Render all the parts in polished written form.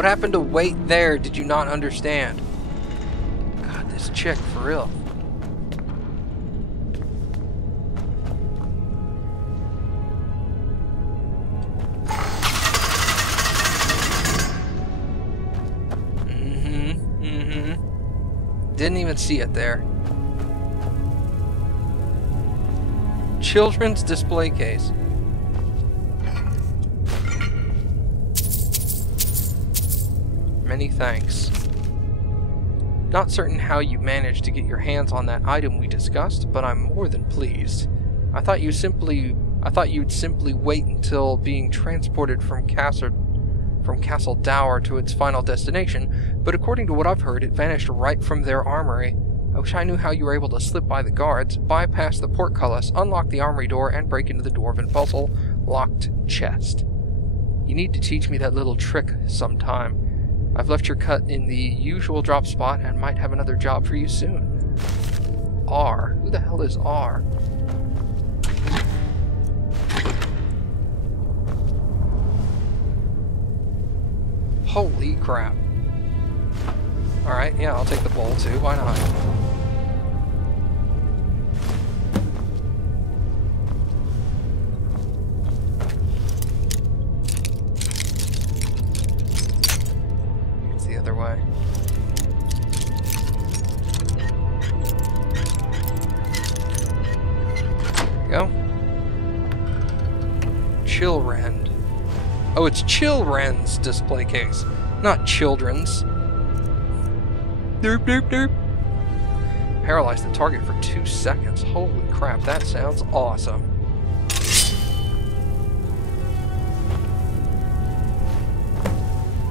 What happened to wait there? Did you not understand? God, this chick, for real. Didn't even see it there. Children's display case. Many thanks. Not certain how you managed to get your hands on that item we discussed, but I'm more than pleased. I thought you'd simply wait until being transported from Castle Dower to its final destination, but according to what I've heard, it vanished right from their armory. I wish I knew how you were able to slip by the guards, bypass the portcullis, unlock the armory door, and break into the dwarven puzzle-locked chest. You need to teach me that little trick sometime. I've left your cut in the usual drop spot and might have another job for you soon. R. Who the hell is R? Holy crap. Alright, yeah, I'll take the bowl too. Why not? It's the other way. There we go. Chillrend. Oh, it's Chillrend's display case, not children's. Derp, derp, derp. Paralyze the target for 2 seconds. Holy crap, that sounds awesome.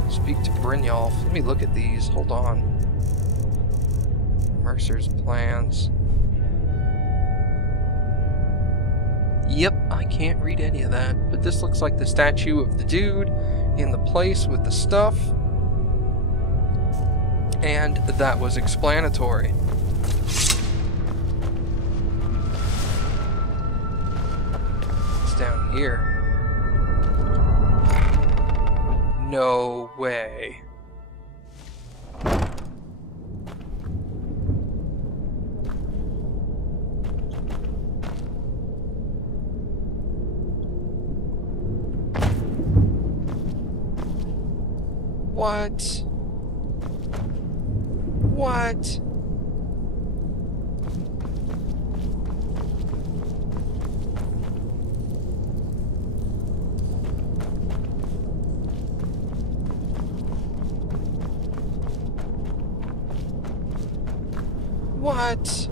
Speak to Brynjolf. Let me look at these. Hold on. Mercer's plans. Yep, I can't read any of that, but this looks like the statue of the dude in the place with the stuff. And that was explanatory. It's down here. No way. What? What? What?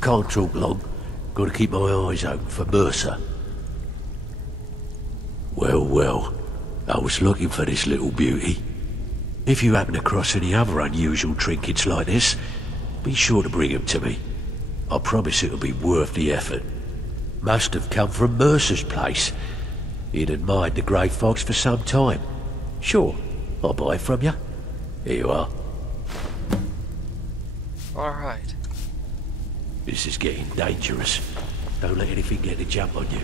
Can't talk long. Gotta keep my eyes open for Mercer. Well, well. I was looking for this little beauty. If you happen across any other unusual trinkets like this, be sure to bring them to me. I promise it'll be worth the effort. Must have come from Mercer's place. He'd admired the grey fox for some time. Sure, I'll buy it from you. Here you are. Alright. This is getting dangerous. Don't let anything get a jump on you.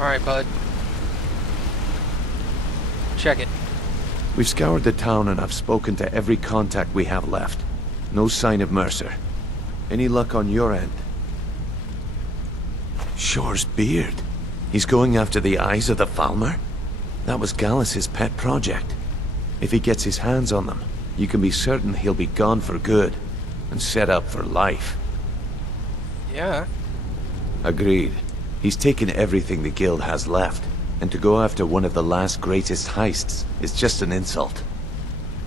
Alright, bud. Check it. We've scoured the town and I've spoken to every contact we have left. No sign of Mercer. Any luck on your end? Shore's beard. He's going after the eyes of the Falmer? That was Gallus's pet project. If he gets his hands on them, you can be certain he'll be gone for good and set up for life. Yeah. Agreed. He's taken everything the guild has left, and to go after one of the last greatest heists is just an insult.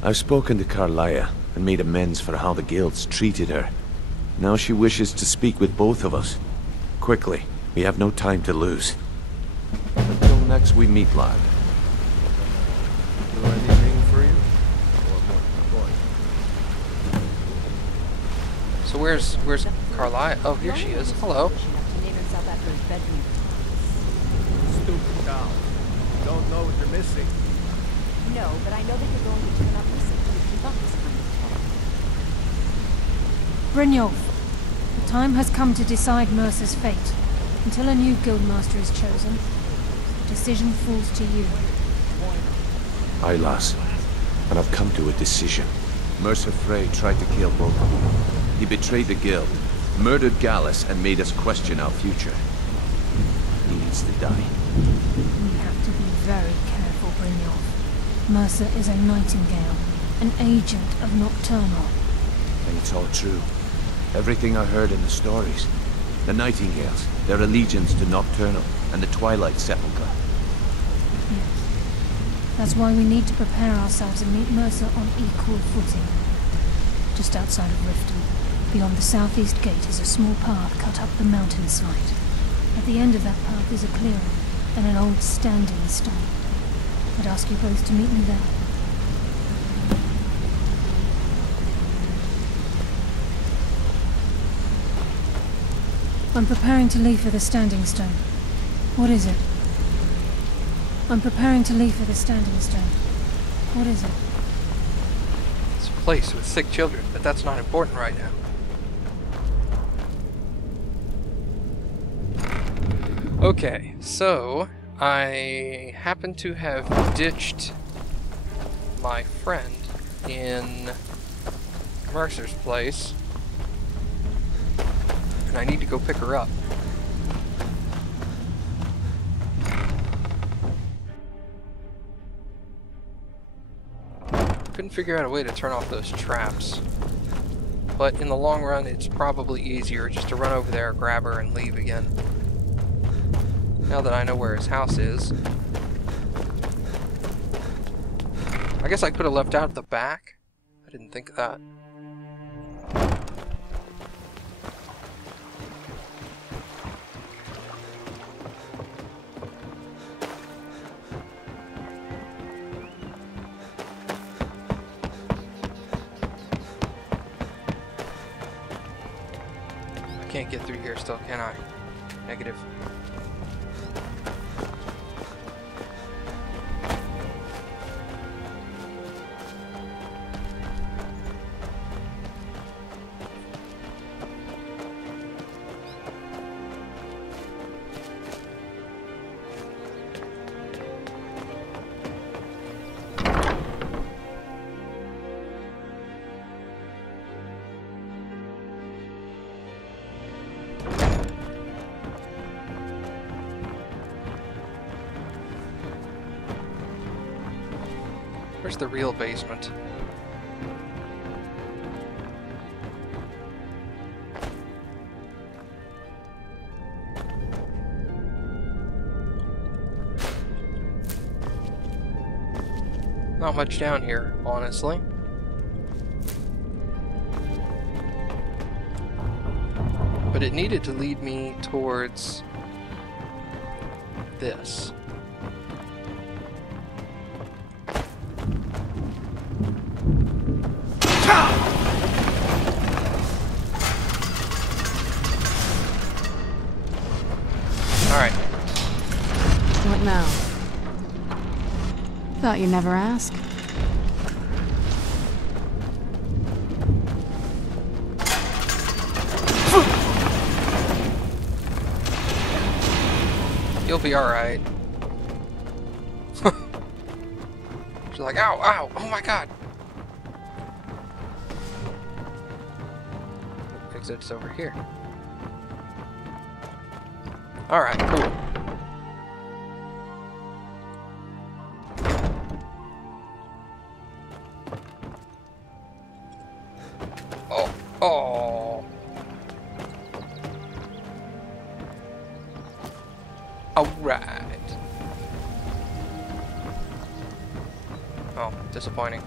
I've spoken to Carlia and made amends for how the guild's treated her. Now she wishes to speak with both of us. quickly. We have no time to lose. Until next we meet, lad. Do anything for you? Or more? So where's Carlisle? Oh, here she is. Hello. Stupid cow. You don't know what you're missing. No, but I know that you're going to turn up missing when you keep up this kind of talk. Brynjolf, the time has come to decide Mercer's fate. Until a new guildmaster is chosen, the decision falls to you. Aye, lass. And I've come to a decision. Mercer Frey tried to kill both of you. He betrayed the guild, murdered Gallus, and made us question our future. He needs to die. We have to be very careful, Brynjolf. Mercer is a Nightingale, an agent of Nocturnal. And it's all true. Everything I heard in the stories. The Nightingales, their allegiance to Nocturnal, and the Twilight Sepulcher. Yes. That's why we need to prepare ourselves and meet Mercer on equal footing. Just outside of Riften, beyond the southeast gate, is a small path cut up the mountainside. At the end of that path is a clearing, and an old standing stone. I'd ask you both to meet me there. I'm preparing to leave for the standing stone. What is it? I'm preparing to leave for the standing stone. What is it? It's a place with sick children, but that's not important right now. Okay, so I happen to have ditched my friend in Mercer's place, and I need to go pick her up. Couldn't figure out a way to turn off those traps, but in the long run it's probably easier just to run over there, grab her, and leave again. Now that I know where his house is. I guess I could have left out the back. I didn't think of that. I can't get through here still, can I? Negative. Where's the real basement? Not much down here, honestly. But it needed to lead me towards this. Alright. What now? Thought you'd never ask. You'll be alright. She's like, ow, ow, oh my god. Exit's over here. Alright, cool. Oh, oh. Alright. Oh, disappointing.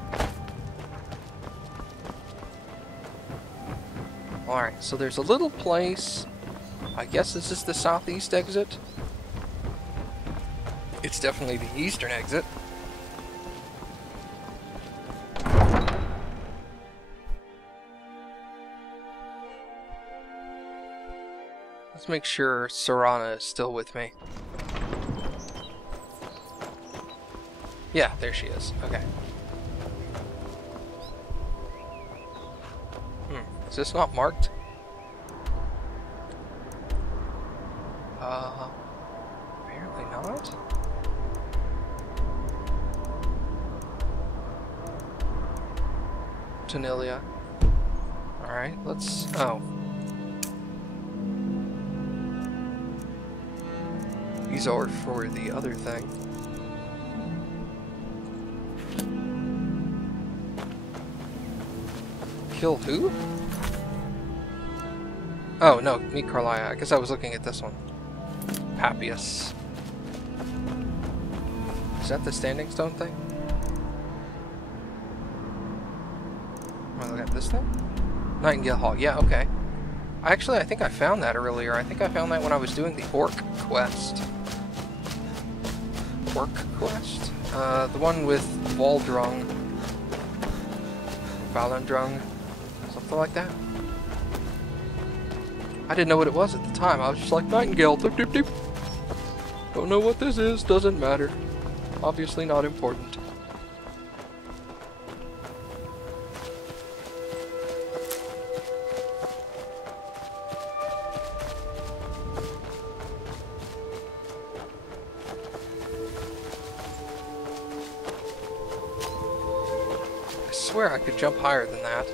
Alright, so there's a little place I guess this is the southeast exit. It's definitely the eastern exit. Let's make sure Serana is still with me. Yeah, there she is. Okay. Is this not marked? Apparently not. Tonilia. Alright, let's... oh. These are for the other thing. Kill who? Oh, no, meet Carlia. I guess I was looking at this one. Papias. Is that the standing stone thing? Am I looking at this thing? Nightingale Hall. Yeah, okay. I think I found that earlier. I think I found that when I was doing the Orc quest. Orc quest? The one with Valdrung. Valandrung. Something like that. I didn't know what it was at the time. I was just like, Nightingale, dip, dip, dip. Don't know what this is, doesn't matter. Obviously not important. I swear I could jump higher than that.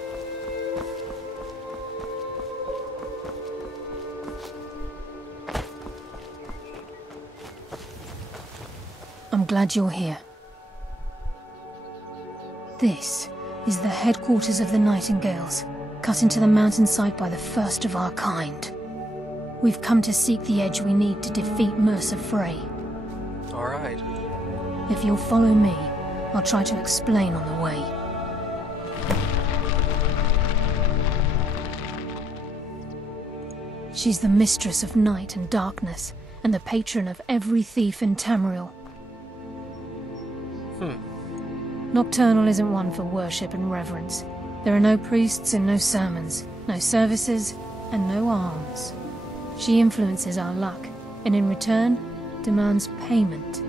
I'm glad you're here. This is the headquarters of the Nightingales, cut into the mountainside by the first of our kind. We've come to seek the edge we need to defeat Mercer Frey. Alright. If you'll follow me, I'll try to explain on the way. She's the mistress of night and darkness, and the patron of every thief in Tamriel. Nocturnal isn't one for worship and reverence. There are no priests and no sermons, no services, and no alms. She influences our luck, and in return, demands payment.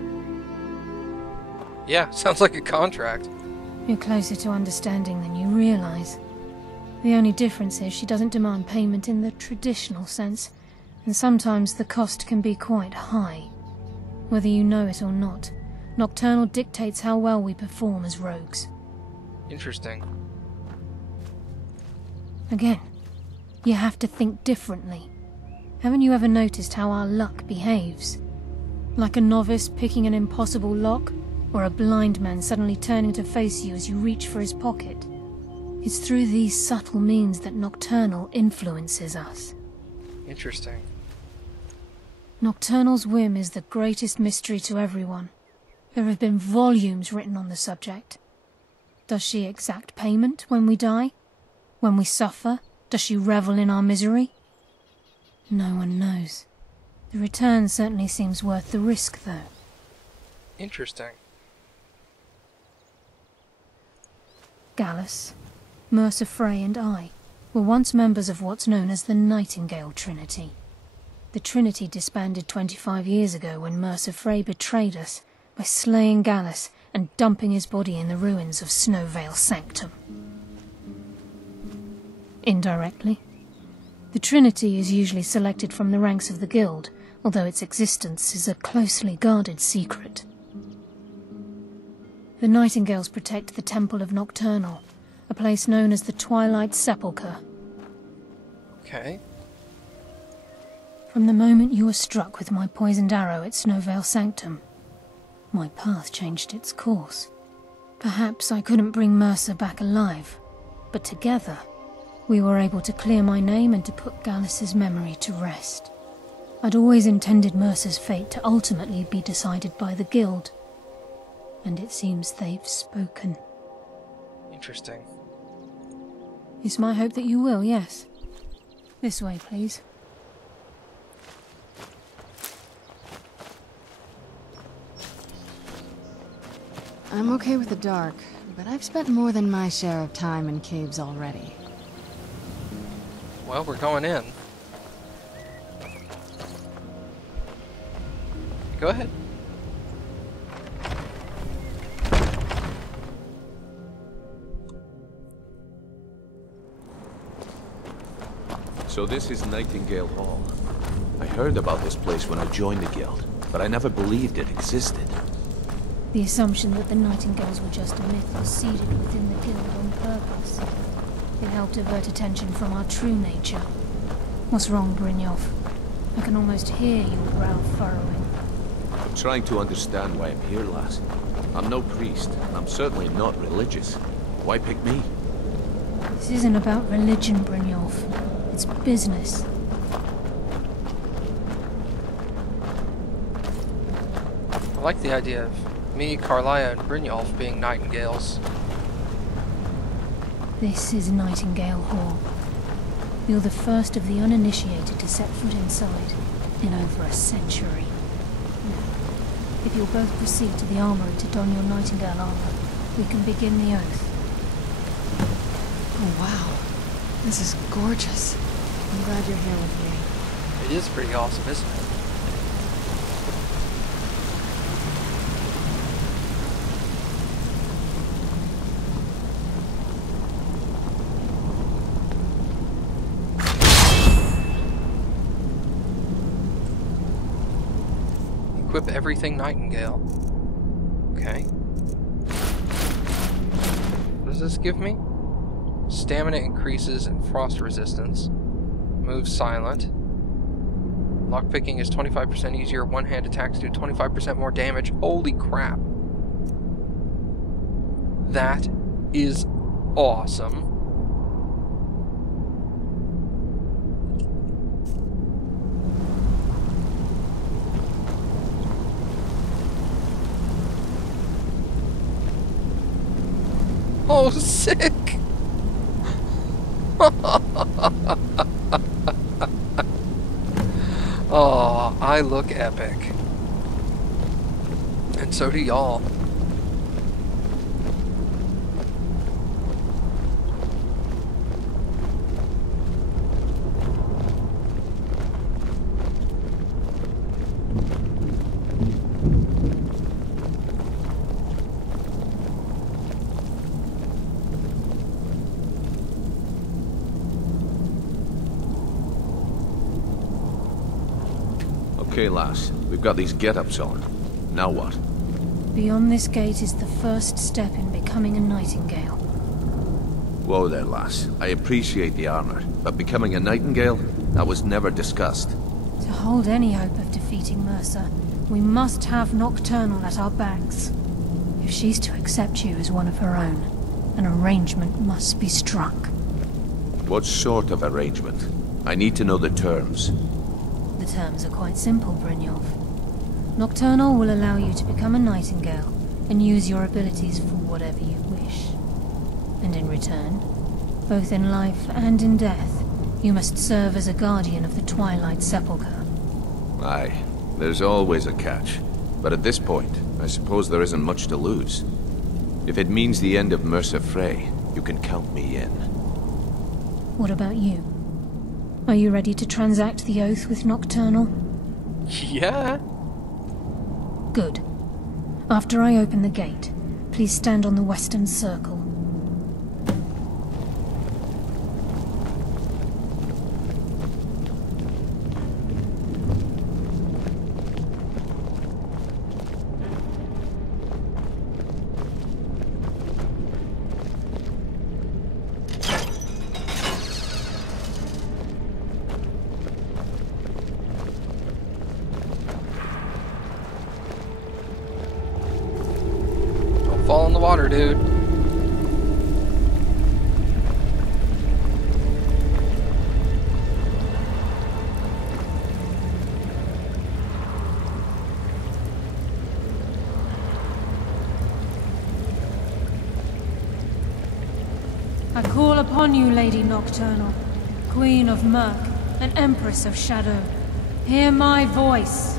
Yeah, sounds like a contract. You're closer to understanding than you realize. The only difference is she doesn't demand payment in the traditional sense, and sometimes the cost can be quite high. Whether you know it or not, Nocturnal dictates how well we perform as rogues. Interesting. Again, you have to think differently. Haven't you ever noticed how our luck behaves? Like a novice picking an impossible lock, or a blind man suddenly turning to face you as you reach for his pocket. It's through these subtle means that Nocturnal influences us. Interesting. Nocturnal's whim is the greatest mystery to everyone. There have been volumes written on the subject. Does she exact payment when we die? When we suffer, does she revel in our misery? No one knows. The return certainly seems worth the risk, though. Interesting. Gallus, Mercer Frey and I were once members of what's known as the Nightingale Trinity. The Trinity disbanded 25 years ago when Mercer Frey betrayed us by slaying Gallus and dumping his body in the ruins of Snowvale Sanctum. Indirectly, the Trinity is usually selected from the ranks of the Guild, although its existence is a closely guarded secret. The Nightingales protect the Temple of Nocturnal, a place known as the Twilight Sepulcher. Okay. From the moment you were struck with my poisoned arrow at Snowvale Sanctum, my path changed its course. Perhaps I couldn't bring Mercer back alive, but together, we were able to clear my name and to put Gallus's memory to rest. I'd always intended Mercer's fate to ultimately be decided by the Guild, and it seems they've spoken. Interesting. It's my hope that you will, yes. This way, please. I'm okay with the dark, but I've spent more than my share of time in caves already. Well, we're going in. Go ahead. So this is Nightingale Hall. I heard about this place when I joined the guild, but I never believed it existed. The assumption that the Nightingales were just a myth was seeded within the guild on purpose. It helped divert attention from our true nature. What's wrong, Brynjolf? I can almost hear your brow furrowing. I'm trying to understand why I'm here, lass. I'm no priest, and I'm certainly not religious. Why pick me? This isn't about religion, Brynjolf. It's business. I like the idea of me, Carlia, and Brynjolf being Nightingales. This is Nightingale Hall. You're the first of the uninitiated to set foot inside in over a century. Now, if you'll both proceed to the armory to don your Nightingale armor, we can begin the oath. Oh wow, this is gorgeous. I'm glad you're here with me. It is pretty awesome, isn't it? Equip everything Nightingale. Okay. What does this give me? Stamina increases and frost resistance. Move silent. Lockpicking is 25% easier. One-hand attacks do 25% more damage. Holy crap. That is awesome. Oh, sick! Oh, I look epic. And so do y'all. Okay, lass. We've got these get-ups on. Now what? Beyond this gate is the first step in becoming a Nightingale. Whoa there, lass. I appreciate the armor, but becoming a Nightingale? That was never discussed. To hold any hope of defeating Mercer, we must have Nocturnal at our backs. If she's to accept you as one of her own, an arrangement must be struck. What sort of arrangement? I need to know the terms. The terms are quite simple, Brynjolf. Nocturnal will allow you to become a Nightingale and use your abilities for whatever you wish. And in return, both in life and in death, you must serve as a guardian of the Twilight Sepulcher. Aye, there's always a catch. But at this point, I suppose there isn't much to lose. If it means the end of Mercer Frey, you can count me in. What about you? Are you ready to transact the oath with Nocturnal? Yeah. Good. After I open the gate, please stand on the western circle. Fall in the water, dude. I call upon you, Lady Nocturnal, Queen of Murk and Empress of Shadow. Hear my voice.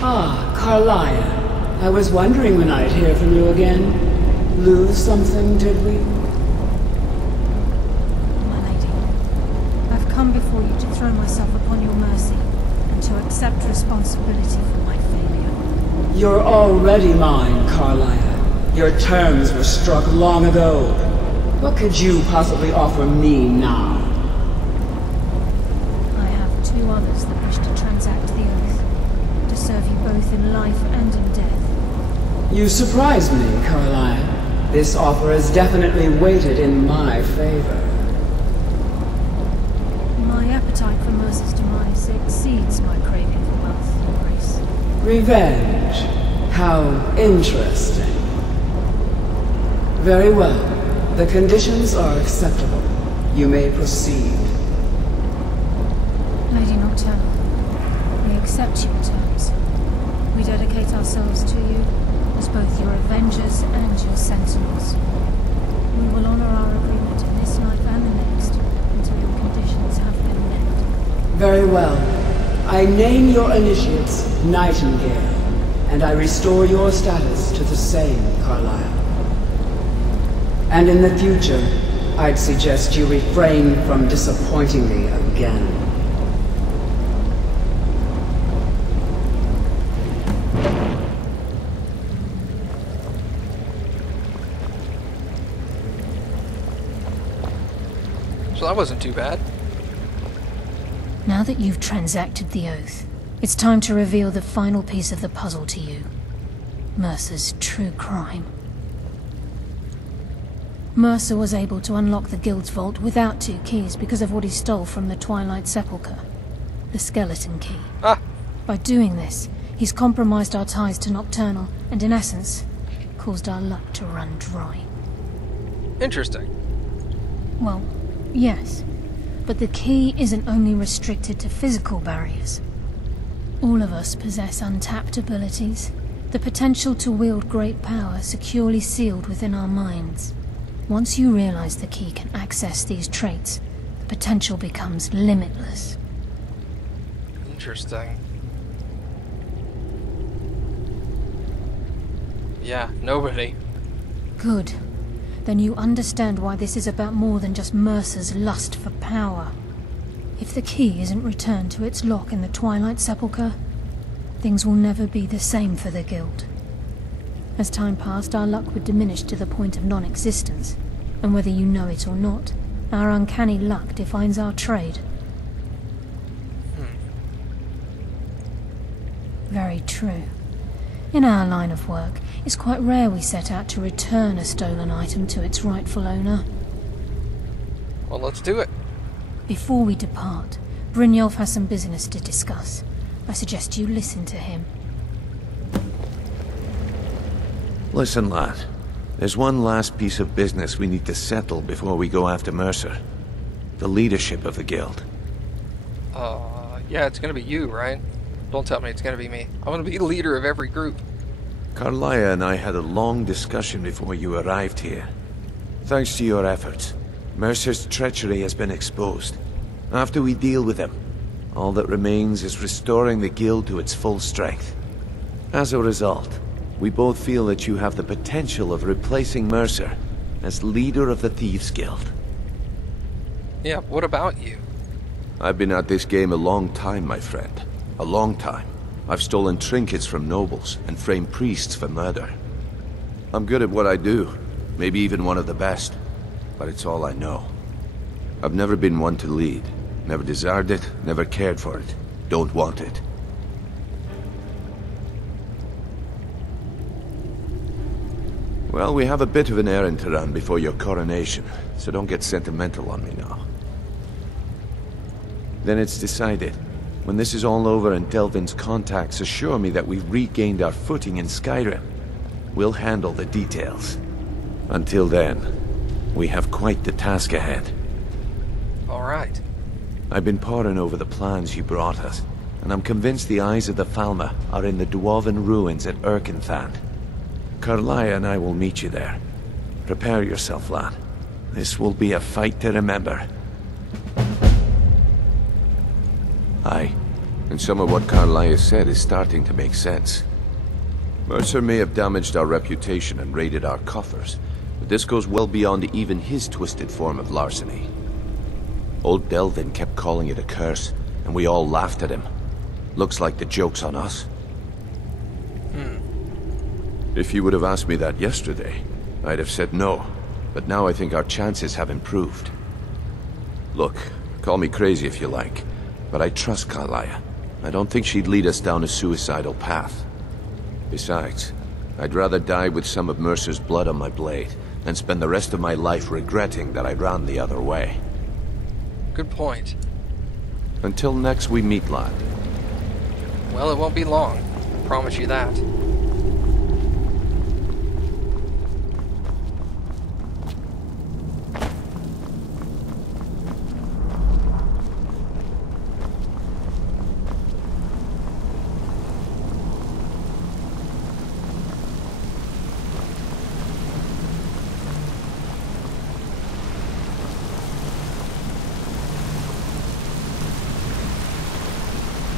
Ah, Carlia. I was wondering when I'd hear from you again. Lose something, did we? My lady, I've come before you to throw myself upon your mercy and to accept responsibility for my failure. You're already mine, Carlia. Your terms were struck long ago. What could you possibly offer me now? I have two others that wish to transact the oath, to serve you both in life and in death. You surprise me, Carlia. This offer is definitely weighted in my favor. My appetite for Mercer's demise exceeds my craving for wealth and grace. Revenge. How interesting. Very well. The conditions are acceptable. You may proceed. Lady Nocturnal, we accept your terms. We dedicate ourselves to you as both your avengers and your sentinels. We will honor our agreement in this life and the next until your conditions have been met. Very well. I name your initiates Nightingale, and I restore your status to the same, Carlisle. And in the future, I'd suggest you refrain from disappointing me again. So that wasn't too bad. Now that you've transacted the oath, it's time to reveal the final piece of the puzzle to you. Mercer's true crime. Mercer was able to unlock the Guild's vault without 2 keys because of what he stole from the Twilight Sepulcher. The skeleton key. Ah! By doing this, he's compromised our ties to Nocturnal, and in essence, caused our luck to run dry. Interesting. Well, yes. But the key isn't only restricted to physical barriers. All of us possess untapped abilities, the potential to wield great power securely sealed within our minds. Once you realize the key can access these traits, the potential becomes limitless. Interesting. Yeah, nobody. Good. Then you understand why this is about more than just Mercer's lust for power. If the key isn't returned to its lock in the Twilight Sepulcher, things will never be the same for the Guild. As time passed, our luck would diminish to the point of non-existence, and whether you know it or not, our uncanny luck defines our trade. Very true. In our line of work, it's quite rare we set out to return a stolen item to its rightful owner. Well, let's do it. Before we depart, Brynjolf has some business to discuss. I suggest you listen to him. Listen, lad. There's one last piece of business we need to settle before we go after Mercer. The leadership of the Guild. Yeah, it's gonna be you, right? Don't tell me it's gonna be me. I want to be the leader of every group. Carlia and I had a long discussion before you arrived here. Thanks to your efforts, Mercer's treachery has been exposed. After we deal with him, all that remains is restoring the Guild to its full strength. As a result, we both feel that you have the potential of replacing Mercer as leader of the Thieves Guild. Yeah, what about you? I've been at this game a long time, my friend. A long time. I've stolen trinkets from nobles and framed priests for murder. I'm good at what I do, maybe even one of the best, but it's all I know. I've never been one to lead, never desired it, never cared for it, don't want it. Well, we have a bit of an errand to run before your coronation, so don't get sentimental on me now. Then it's decided. When this is all over and Delvin's contacts assure me that we've regained our footing in Skyrim, we'll handle the details. Until then, we have quite the task ahead. Alright. I've been poring over the plans you brought us, and I'm convinced the Eyes of the Falmer are in the Dwarven ruins at Erkenthan. Carlia and I will meet you there. Prepare yourself, lad. This will be a fight to remember. Aye, and some of what Carlia said is starting to make sense. Mercer may have damaged our reputation and raided our coffers, but this goes well beyond even his twisted form of larceny. Old Delvin kept calling it a curse, and we all laughed at him. Looks like the joke's on us. If you would have asked me that yesterday, I'd have said no, but now I think our chances have improved. Look, call me crazy if you like, but I trust Carlia. I don't think she'd lead us down a suicidal path. Besides, I'd rather die with some of Mercer's blood on my blade than spend the rest of my life regretting that I ran the other way. Good point. Until next we meet, lad. Well, it won't be long. I promise you that.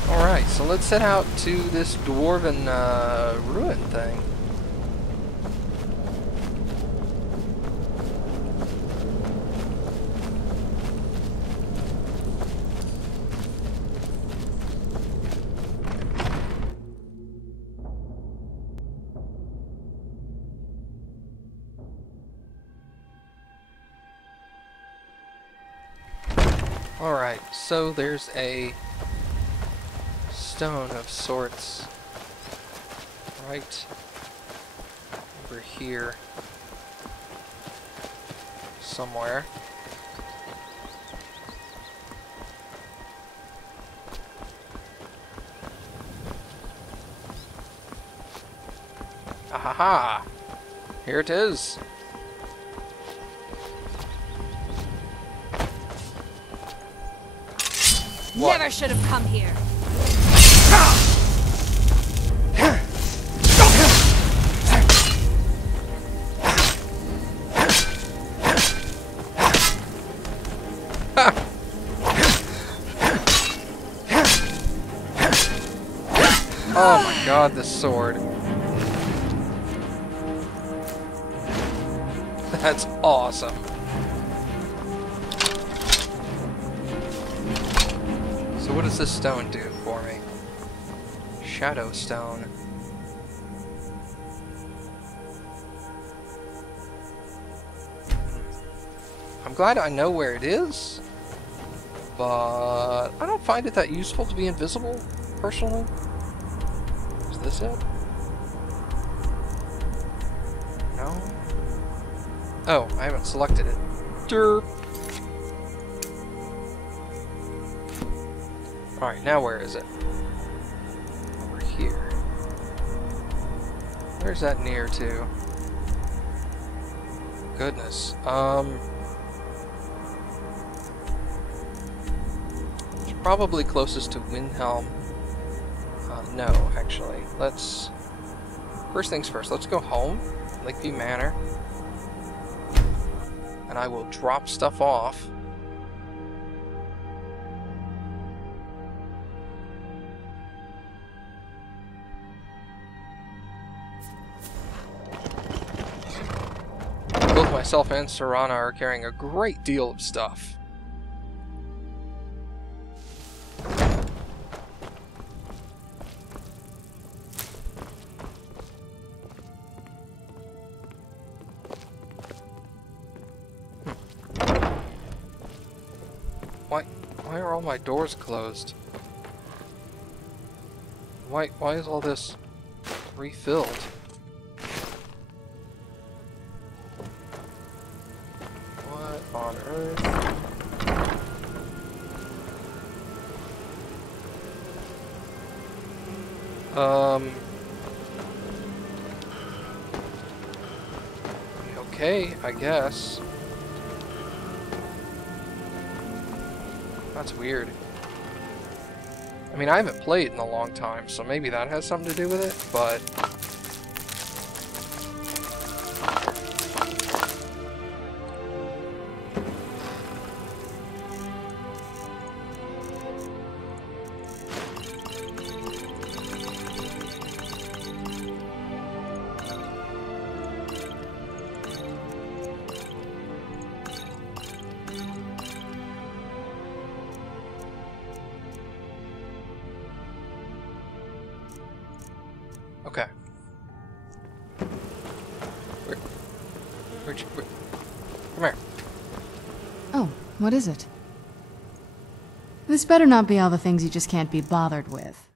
Alright, so let's head out to this dwarven ruin thing. Alright, so there's a stone of sorts right over here somewhere. Ahaha! Here it is. What? Never should have come here. Oh my god, this sword. That's awesome. So what does this stone do for me? Shadow stone. I'm glad I know where it is, but I don't find it that useful to be invisible, personally. Is this it? No? Oh, I haven't selected it. Derp. Alright, now where is it? Over here. Where's that near to? Goodness. It's probably closest to Windhelm. No, actually. Let's... First things first, let's go home. Lakeview Manor. And I will drop stuff off. Both myself and Serana are carrying a great deal of stuff. Why are all my doors closed? Why is all this refilled? What on earth? Okay, I guess. That's weird. I mean, I haven't played in a long time, so maybe that has something to do with it, but... Okay. Come here. Oh, what is it? This better not be all the things you just can't be bothered with.